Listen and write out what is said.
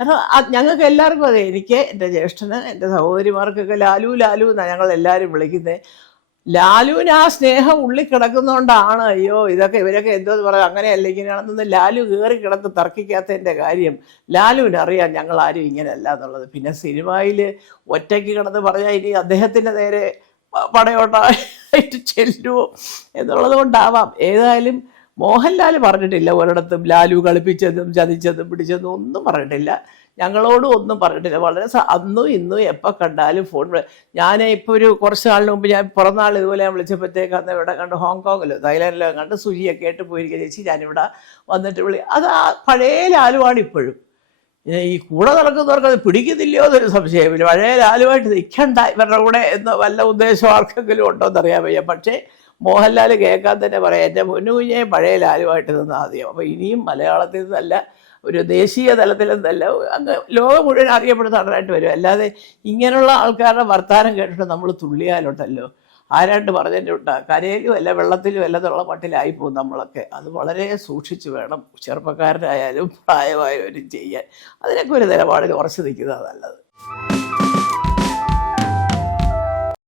കാരണം ഞങ്ങൾക്ക് എല്ലാവർക്കും അതെ, എനിക്ക് എൻ്റെ ജ്യേഷ്ഠന് എൻ്റെ സഹോദരിമാർക്കൊക്കെ ലാലു ലാലു എന്നാണ് ഞങ്ങൾ എല്ലാവരും വിളിക്കുന്നത്. ലാലുവിന് ആ സ്നേഹം ഉള്ളിൽ കിടക്കുന്നതുകൊണ്ടാണ് അയ്യോ ഇതൊക്കെ ഇവരൊക്കെ എന്തോന്ന് പറയാം അങ്ങനെയല്ല ഇങ്ങനെയാണെന്ന് ലാലു കയറി കിടന്ന് തർക്കിക്കാത്തതിൻ്റെ കാര്യം ലാലുവിന് അറിയാം ഞങ്ങൾ ആരും ഇങ്ങനെയല്ല എന്നുള്ളത്. പിന്നെ സിനിമയിൽ ഒറ്റയ്ക്ക് കിടന്ന് പറഞ്ഞാൽ ഇനി അദ്ദേഹത്തിൻ്റെ നേരെ പടയോട്ടായിട്ട് ചെല്ലുമോ എന്നുള്ളത് കൊണ്ടാവാം. ഏതായാലും മോഹൻലാൽ പറഞ്ഞിട്ടില്ല ഒരിടത്തും ലാലു കളിപ്പിച്ചതും ചതിച്ചതും പിടിച്ചതും ഒന്നും പറഞ്ഞിട്ടില്ല, ഞങ്ങളോടും ഒന്നും പറഞ്ഞിട്ടില്ല. വളരെ അന്നും ഇന്നും എപ്പോൾ കണ്ടാലും ഫോൺ. ഞാൻ ഇപ്പോൾ ഒരു കുറച്ച് നാളിന് മുമ്പ് ഞാൻ പിറന്നാൾ ഇതുപോലെ ഞാൻ വിളിച്ചപ്പോഴത്തേക്ക് അന്ന് ഇവിടെ കണ്ട് ഹോങ്കോങ്ങിലോ തായ്ലാൻഡിലോ കണ്ട് സുജിയൊക്കെ ആയിട്ട് പോയിരിക്കുക ചേച്ചി ഞാനിവിടെ വന്നിട്ട് അത് ആ പഴയ ലാലുവാണ് ഇപ്പോഴും. ഈ കൂടെ നടക്കുന്നവർക്ക് അത് പിടിക്കുന്നില്ലയോ എന്നൊരു സംശയമില്ല. പഴയ ലാലുവായിട്ട് നിൽക്കണ്ട ഇവരുടെ കൂടെ എന്ന വല്ല ഉദ്ദേശം ആർക്കെങ്കിലും ഉണ്ടോ എന്നറിയാൻ വയ്യ. പക്ഷേ മോഹൻലാൽ കേൾക്കാൻ തന്നെ പറയാം എൻ്റെ പൊന്നു കുഞ്ഞെ പഴയ ലാലുവായിട്ട് നിന്നാൽ ആദ്യം. അപ്പോൾ ഇനിയും മലയാളത്തിൽ നിന്നല്ല ഒരു ദേശീയ തലത്തിലെന്നല്ല അങ്ങ് ലോകം മുഴുവൻ അറിയപ്പെടുന്ന നടനായിട്ട് വരും. അല്ലാതെ ഇങ്ങനെയുള്ള ആൾക്കാരുടെ വർത്തമാനം കേട്ടിട്ട് നമ്മൾ തുള്ളിയാലുണ്ടല്ലോ ആരാണ്ട് പറഞ്ഞിട്ടുണ്ട് കരയിലും അല്ല വെള്ളത്തിലും അല്ല എന്നുള്ള മട്ടിലായി പോകും നമ്മളൊക്കെ. അത് വളരെ സൂക്ഷിച്ച് വേണം ചെറുപ്പക്കാരനായാലും പ്രായമായവരും ചെയ്യാൻ. അതിനൊക്കെ ഒരു നിലപാടിൽ ഉറച്ചു നിൽക്കുന്നതാണ് നല്ലത്.